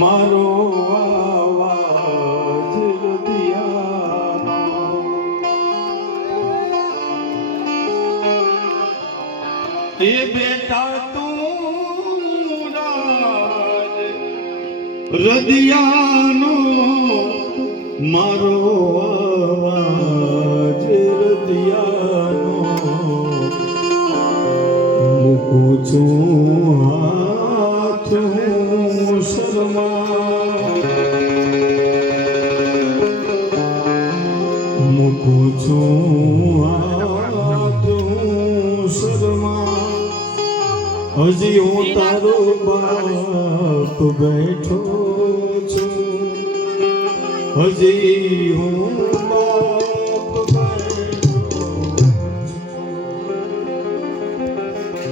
મારો આવાજ રદિયાનો એ બેટા તું રાજ રદિયાનો મારો આવાજ રદિયાનો મૂકું છું હાથ હું શરમા મૂકું છું હાથ હું શરમા હજી હું તારો બાપ બેઠો છું હજી હું બાપ બેઠો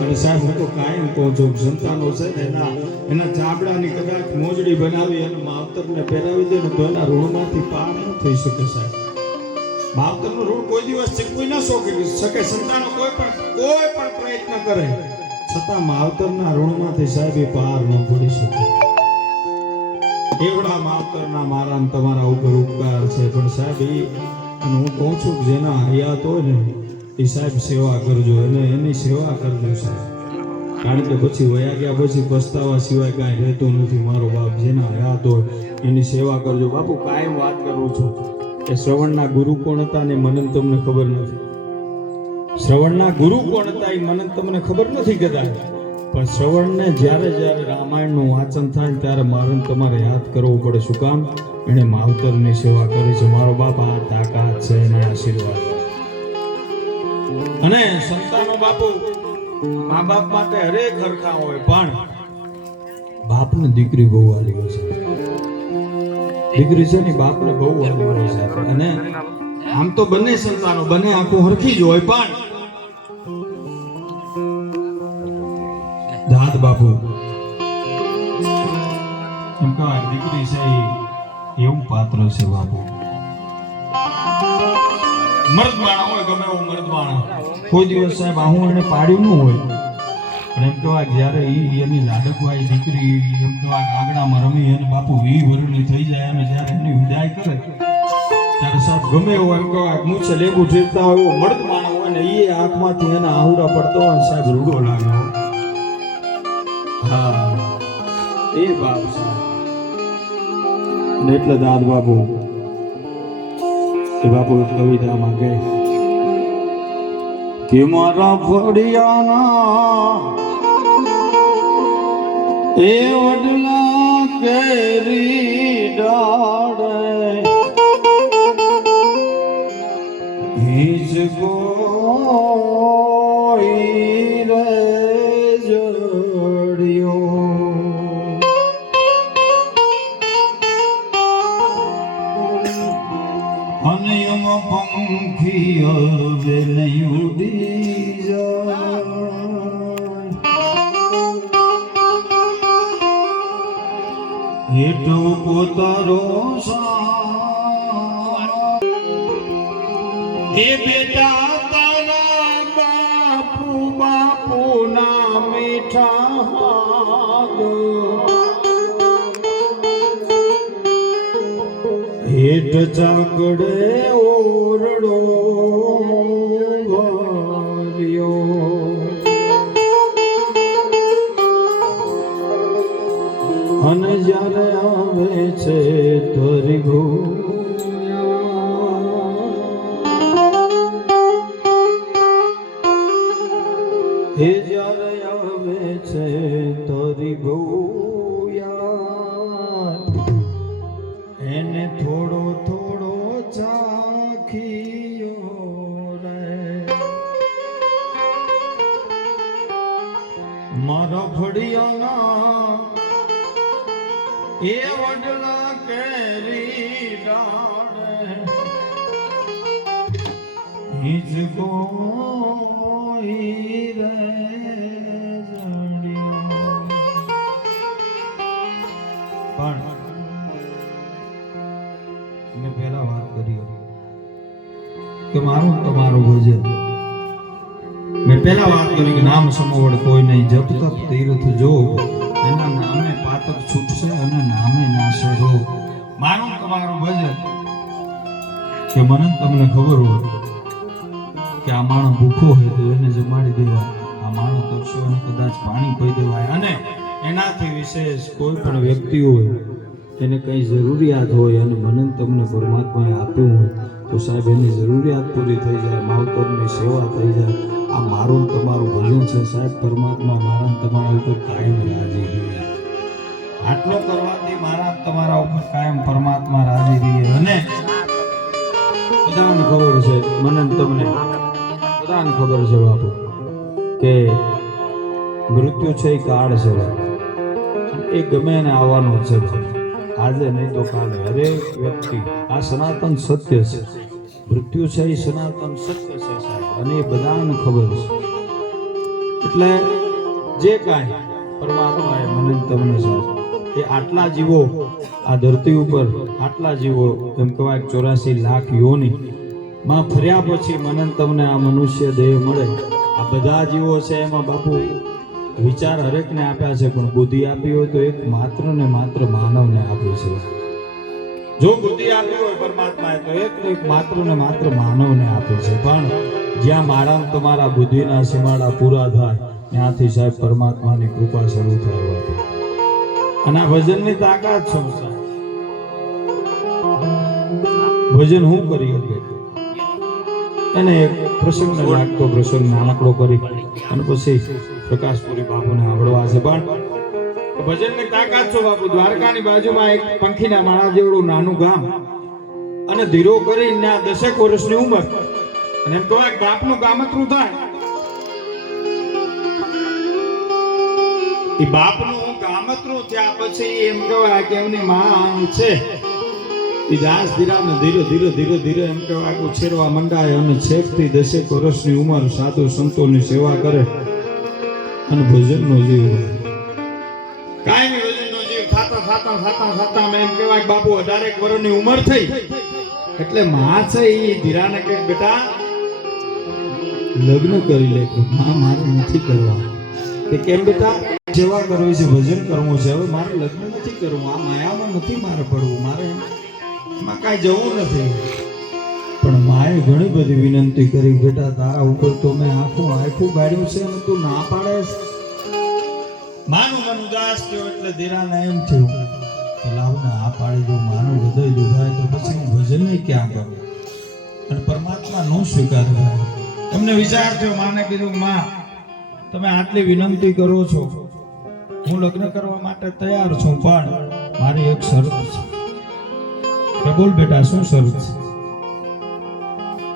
અને સાહેબ હું તો કાયમ કહું છું સંતાનો છે ને એના ચામડાની કદાચ મોજડી બનાવી અને માવતરને પહેરાવી દે ને તો એના ઋણમાંથી પાર ન થઈ શકે સાહેબ માવતરનું ઋણ કોઈ દિવસ ચૂકવી ન શકે સંતાનો કોઈ પણ પ્રયત્ન કરે છતાં માવતરના ઋણમાંથી સાહેબ એ પાર ન પડી શકે એવડા માવતરના મારા તમારા ઉપર ઉપકાર છે પણ સાહેબ એ અને હું કહું છું કે જેના હયાત હોય ને એ સાહેબ સેવા કરજો અને એની સેવા કરજો સાહેબ કારણ કે પછી વયા ગયા પછી પસ્તાવા સિવાય કાંઈ રહેતું નથી મારો બાપ જેના હયાત હોય એની સેવા કરજો બાપુ કાયમ વાત કરું છું કે શ્રવણના ગુરુ કોણ હતા ને મને તમને ખબર નથી શ્રવણના ગુરુ કોણ હતા એ મને તમને ખબર નથી કદાચ પણ શ્રવણને જ્યારે રામાયણનું વાંચન થાય ત્યારે મારે તમારે યાદ કરવું પડે શું કામ એને માવતરની સેવા કરી છે મારો બાપ આ તાકાત છે એના આશીર્વાદ અને સંતાનો બાપુ મા બાપ માટે હરેક હરખા હોય પણ બાપને દીકરી બહુ વાલી હોય છે દીકરી છે ને બાપને બહુ વાલી હોય છે અને આમ તો બંને સંતાનો બંને આંખો હરખી જ હોય પણ દાદ બાપુ એમ કહેવાય દીકરી છે એવું પાત્ર છે બાપુ મર્દવાણા હોય ગમે એવું મર્દવાણા કોઈ દિવસ સાહેબ આવું એને પાડ્યું ન હોય પણ એમ કહેવાય જ્યારે એની લાડકવાઈ દીકરી એમ કહેવાય આંગણામાં રમી અને બાપુ 20 વર્ષની થઈ જાય અને જ્યારે એની વિદાય કરે ત્યારે સાહેબ ગમે એવો એમ કહેવાય મૂછે લેબુ ઠેરતા હોય એવો મર્દવાણા હોય ને એ આંખમાંથી એના આહુડા પડતો હોય સાહેબ રૂડો લાગે હા એ બાપ સાહેબ એટલે દાદ બાપુ એ બાપુ કવિતામાં કહે કે મારા ફળિયાના એ વડલા કેરી ડાળે હિજ કોઈ રે જડ્યો અને એમ પંખી હવે નહીં ઉડી જાય હેઠો પોતારો એ બેટા તારા બાપુ ના મીઠા હેઠ ચાકડે ઓરડો ભર્યો અને જ્યારે આવે છે તરી હે જ્યારે આવે છે તરી એને થોડો થોડો ચાખ્યો રે મારા ફળિયાના એ વડલા કેરી ડાળે હિજ કોઈ રે જડ્યો પણ મેં પહેલા વાત કરી કે મારું તમારું ભજન મેં પહેલા વાત કરી કે નામ સમોવડ કોઈ નહીં જપ તપ તીર્થ જો એના નામે પાત્ર ફાટક છૂટશે અને નામે નાશે રોગ. માનું તમારું ભજન કે મને તમને ખબર હોય કે આ માણસ ભૂખો હોય તો એને જમાડી દેવાય, આ માણસ તરસ્યો અને કદાચ પાણી પી દેવાય, અને એનાથી વિશેષ કોઈ પણ વ્યક્તિ હોય એને કઈ જરૂરિયાત હોય અને મને તમને પરમાત્માએ આપ્યું હોય તો સાહેબ એની જરૂરિયાત પૂરી થઈ જાય, માવતરની સેવા થઈ જાય. આ મારું ને તમારું ભજન છે સાહેબ. પરમાત્મા મારા ને તમારા ઉપર કાયમ રાજી રહે. આટલો કરવાથી મારા ને તમારા ઉપર કાયમ પરમાત્મા રાજી રહે. અને બધાને ખબર છે, મને ને તમને બધાને ખબર છે બાપુ કે મૃત્યુ છે એ કાળ છે એ ગમે એને આવવાનું છે. આજે નહીં તો કાલે હરેક વ્યક્તિ, આ સનાતન સત્ય છે. મૃત્યુ છે એ સનાતન સત્ય છે સાહેબ, અને એ બધાને ખબર છે. એટલે જે કાંઈ પરમાત્માએ મને તમને સાહેબ એ આટલા જીવો આ ધરતી ઉપર, આટલા જીવો એમ કહેવાય 84 લાખ યોની માં ફર્યા પછી મને તમને આ મનુષ્ય દેહ મળે. આ બધા જીવો છે એમાં બાપુ વિચાર હરેકને આપ્યા છે, પણ બુદ્ધિ આપી હોય તો એક માત્ર ને માત્ર માનવને આપી છે. જો બુદ્ધિ આપી હોય પરમાત્માએ તો એક માત્ર ને માત્ર માનવને આપી છે. પણ જ્યાં મારા ને તમારા બુદ્ધિના સીમાડા પૂરા થાય ત્યાંથી સાહેબ પરમાત્માની કૃપા શરૂ થાય. અને આ ભજનની તાકાત શું છે? ભજન હું કરી શકે એને એક પ્રસંગ લાગતો પ્રસંગ નાનકડો કરી અને પછી પ્રકાશપુરી બાપુને સાંભળવા છે. પણ ભજનની તાકાત છો બાપુ. દ્વારકાની બાજુમાં એક પંખીના માળા જેવડું નાનું ગામ, અને ધીરો કરીને 10 વર્ષની ઉંમર, અને એમ કહેવાય બાપનું ગામતરું થાય. એ બાપનું ગામતરું થયા પછી એમ કહેવાય કે એમની માં છે એ દાસ ધીરાને ધીરે ધીરે ધીરે ધીરે એમ કહેવાય ઉછેરવા મંડાય, અને છેકથી 10 વર્ષની ઉંમર સાધુ સંતોની સેવા કરે અને ભજનનો જીવ કાયમી ભજનનો જીવ થાતા મેં એમ કહેવાય બાપુ 18 વર્ષની ઉંમર થઈ એટલે માં છે એ ધીરાને કે બેટા લગ્ન કરી લે. માં મારે નથી કરવા. કે કેમ બેટા? સેવા કરવી છે, ભજન કરવું છે, હવે મારે લગ્ન નથી કરવું, આ માયામાં નથી મારે પડવું, મારે એમાં કાંઈ જવું નથી. પણ માએ ઘણી બધી વિનંતી કરી, બેટા તારા ઉપર તો મેં આખું ગાડ્યું છે અને તું ના પાડે. માનું મન ઉદાસ થયો એટલે ધીરાને એમ થયું કે લાવને આ પાડી દઉં. માનું હૃદય દુભાય તો પછી હું ભજન ક્યાં કરું, અને પરમાત્મા નો સ્વીકાર થાય. એમને વિચાર થયો, માને કીધું માં તમે આટલી વિનંતી કરો છો, હું લગ્ન કરવા માટે તૈયાર છું, પણ મારી એક શરત છે. કે બોલ બેટા શું શરત છે?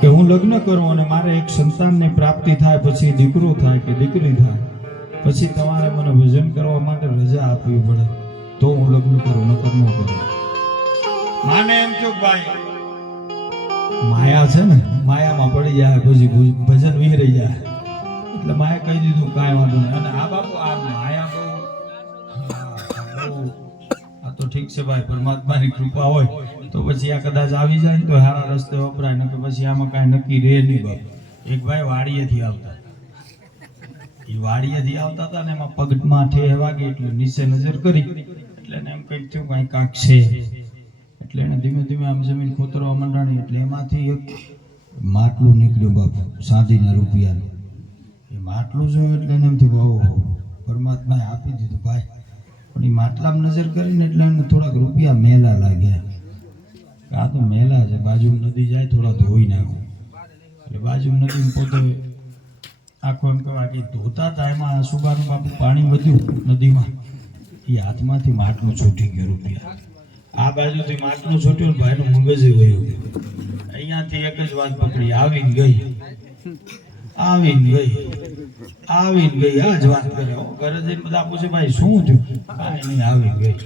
કે હું લગ્ન કરું અને મારે એક સંતાનની પ્રાપ્તિ થાય, પછી દીકરો થાય કે દીકરી થાય, પછી તમારે મને ભજન કરવા માટે રજા આપવી પડે તો હું લગ્ન કરું, નકર ન કરું. માને એમ થયું ભાઈ માયા છે ને, માયામાં પડી જાય પછી ભજન વિહરી જાય. એટલે માએ કહી દીધું કાંઈ વાંધો નહીં. અને આ બાપુ આ માયા આ તો ઠીક છે ભાઈ, પરમાત્માની કૃપા હોય તો પછી આ કદાચ આવી જાય તો સારા રસ્તે વપરાય, ને પછી આમાં કાંઈ નક્કી રહે નહીં બાપુ. એક ભાઈ વાડીએથી આવતા, એ વાડીએથી આવતા હતા ને એમાં પગમાં ઠેહ વાગે એટલે નીચે નજર કરી એટલે એને એમ કંઈક થયું કાંઈ કાંક છે. એટલે એને ધીમે ધીમે આમ જમીન ખોતરવા માંડાણી. એટલે એમાંથી એક માટલું નીકળ્યું બાપુ, સાદીના રૂપિયાનું. એ માટલું જોયું એટલે એને એમ થયું ઓહો પરમાત્માએ આપી દીધું ભાઈ. પણ એ માટલામાં નજર કરીને એટલે એને થોડાક રૂપિયા મેલા લાગ્યા. આ તો મેલા છે, બાજુ નદી જાય થોડા ધોઈ નાખું. એટલે બાજુ નદી પોતે આખો એમ કહેવાય કે ધોતા હતા, એમાં સુબાનું બાપુ પાણી વધ્યું નદીમાં, એ હાથમાંથી માટલું છૂટી ગયું રૂપિયા. આ બાજુથી માટલું છૂટ્યું ને ભાઈનું મગજ વયું. અહીંયાથી એક જ વાત પકડી, આવીને ગઈ આ જ વાત કરે. ઘરે જઈને બધા પૂછે ભાઈ શું થયું? કાંઈ નહીં, આવી ગઈ.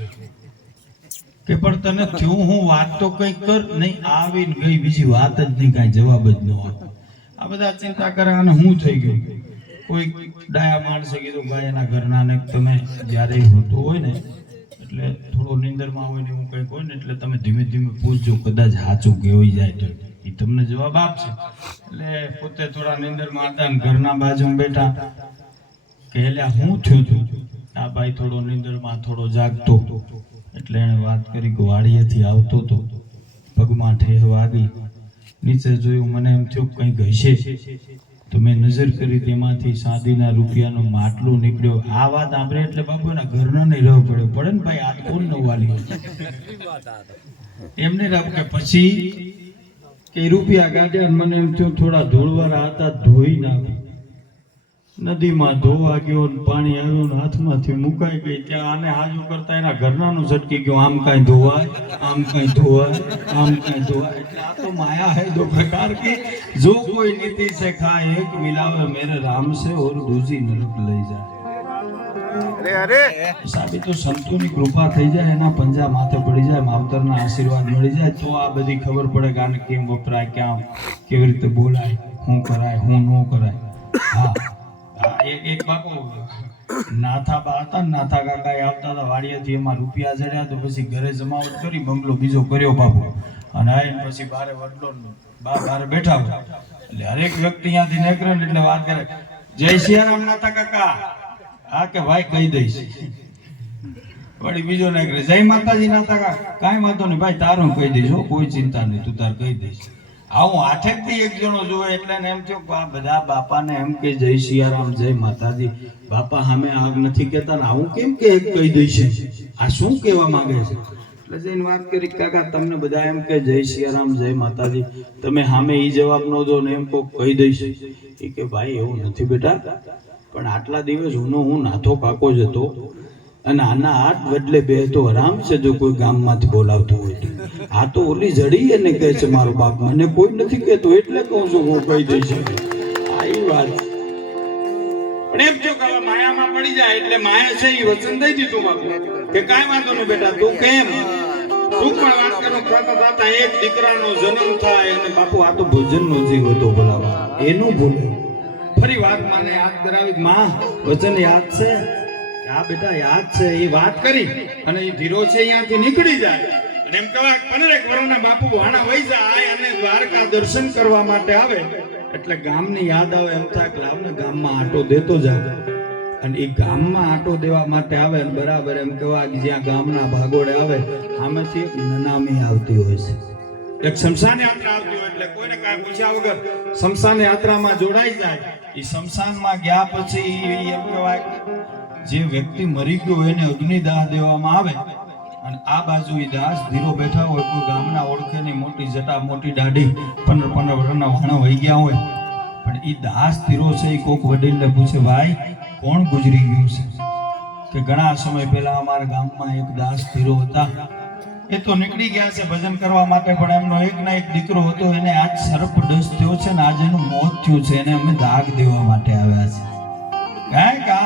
કે પણ તને થયું હું વાત તો કંઈક કર. નહીં, આવીને ગઈ, બીજી વાત જ નહીં, કાંઈ જવાબ જ ન હતો. આ બધા ચિંતા કરે અને હું થઈ ગયું. કોઈ ડાયા માણસે કીધું ભાઈ એના ઘરના ને તમે જ્યારે હોતો હોય ને એટલે થોડો નિંદરમાં હોય ને એવું કંઈક હોય ને એટલે તમે ધીમે ધીમે પૂછજો, કદાચ સાચું કહેવાય જાય તો એ તમને જવાબ આપશે. એટલે પોતે થોડા નિંદરમાં હતા ને ઘરના બાજુમાં બેઠા કે એટલે હું થયું હતું. આ ભાઈ થોડો નિંદરમાં થોડો જાગતો એટલે એણે વાત કરી કે વાડીએથી આવતો તો પગમાં ઠેહ વાગી, નીચે જોયું, મને એમ થયું કંઈક હશે, તો મેં નજર કરી, તેમાંથી સાદીના રૂપિયાનો માટલું નીકળ્યો. આ વાત સાંભળે એટલે બાપુ એના ઘરનો નહીં રહેવો પડ્યો, પડે ને ભાઈ, આ કોણ ન વાલી એમને કે પછી કે રૂપિયા કાઢ્યા. મને એમ થયું થોડા ધૂળવાળા હતા, ધોઈ નાખ્યું. નદીમાં ધોવા ગયો, પાણી આવ્યું ને હાથમાંથી મુકાઈ ગઈ. ત્યાં આને હાજુ કરતા એના ઘરનાનું ઝટકી ગયું, આમ કાંઈ ધોવાય, આમ કાંઈ ધોવાય, આમ કાંઈ ધોવાય. એટલે આ તો માયા है दो प्रकार की, जो कोई नीति से खाए एक मिलावे मेरे राम से और दूसरी नरक लई जाए. અરે સાબી તો સંતોની કૃપા થઈ જાય, એના પંજા માથે પડી જાય, માવતરના આશીર્વાદ મળી જાય, તો આ બધી ખબર પડે કે આને કેમ વપરાય, ક્યાં કેવી રીતે બોલાય, શું કરાય, શું ન કરાય. હા, એક બાપુ નાથા બા હતા, નાથા કાકા આવતા હતા વાડીએથી, એમાં રૂપિયા જડ્યા તો પછી ઘરે જમાવટ કરી, બંગલો બીજો કર્યો બાપુ, અને આવીને પછી બારે વડલો બારે બેઠા હોય. એટલે હરેક વ્યક્તિ ત્યાંથી નીકળે ને એટલે વાત કરે, જય સિયારામ નાથા કાકા. હા કે ભાઈ કહી દઈશ. વળી બીજો નીકળે, જય માતાજી નાથા કાકા. કાંઈ વાંધો નહીં ભાઈ, તારું કહી દઈશ, કોઈ ચિંતા નહીં, તું તાર કહી દઈશ. આવું આઠેકથી એક જણો જોવે એટલે એમ થયું કે આ બધા બાપાને એમ કે જય સિયારામ, જય માતાજી. બાપા સામે આગ નથી કહેતા ને આવું કેમ કે એક કહી દઈશ, આ શું કહેવા માંગે છે? એટલે જઈને વાત કરી, કાકા તમને બધા એમ કે જય સિયારામ, જય માતાજી, તમે સામે એ જવાબ ન દો ને એમ કોક કહી દઈશ. એ કે ભાઈ એવું નથી બેટા, પણ આટલા દિવસ હું નાથો કાકો જ હતો, અને આના હાથ બદલે બે તો આરામ છે જો કોઈ ગામમાંથી બોલાવતું હોય તો. આ તો ઓલી જડી એને કહે છે મારો બાપ, મને કોઈ નથી કહેતો એટલે કહું છું, હું કહી દઈશ. આ એ વાત પણ એમ જો કે માયામાં પડી જાય એટલે માયા છે એ વચન દઈ દીધું બાપુ કે કાંઈ વાંધો નહીં બેટા, તું કેમ તું પણ વાત કરો. થતા એક દીકરાનો જન્મ થાય અને બાપુ આ તો ભોજનનો જીવ હતો બોલાવા, એનું ભૂલે ફરી વાત માને યાદ કરાવી, માં વચન યાદ છે? આ બેટા યાદ છે. એ વાત કરી અને એ ધીરો છે અહીંયાથી નીકળી જાય અને એમ કહેવાય 15 વર્ષના બાપુ વાણા વહી જાય અને દ્વારકા દર્શન કરવા માટે આવે એટલે ગામની યાદ આવે, એમ થાય કે લાવને ગામમાં આટો દેતો જાય. અને એ ગામમાં આટો દેવા માટે આવે અને બરાબર એમ કહેવાય કે જ્યાં ગામના ભાગોળે આવે આમાંથી એક નનામી આવતી હોય છે, એક શમશાન યાત્રા આવતી હોય એટલે કોઈને કાંઈ પૂછ્યા વગર શમશાન યાત્રામાં જોડાઈ જાય. એ શમશાનમાં ગયા પછી એમ કહેવાય જે વ્યક્તિ મરી ગયો એને અગ્નિદાહ દેવામાં આવે અને આ બાજુ એ દાસ ધીરો બેઠા હોય, કોઈ ગામના ઓળખેની મોટી જટા, મોટી દાઢી, 15 વર્ષના વાણા વહી ગયા હોય, પણ એ દાસ ધીરો છે એ કોક વડીલને પૂછે, ભાઈ કોણ ગુજરી ગયું છે? કે ઘણા સમય પહેલા અમારા ગામમાં એક દાસ ધીરો હતા, એ તો નીકળી ગયા છે ભજન કરવા માટે, પણ એમનો એક ના એક દીકરો હતો, એને આજ સર્પ દંશ થયો છે ને આજ એનું મોત થયું છે, એને અમે દાગ દેવા માટે આવ્યા છે.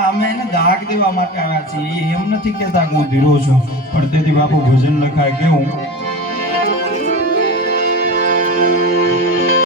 અમે એને દાગ દેવા માટે આવ્યા છીએ, એમ નથી કહેતા કે હું ધીરો છું, પણ તેથી બાપુ ભજન લખાય કેવું,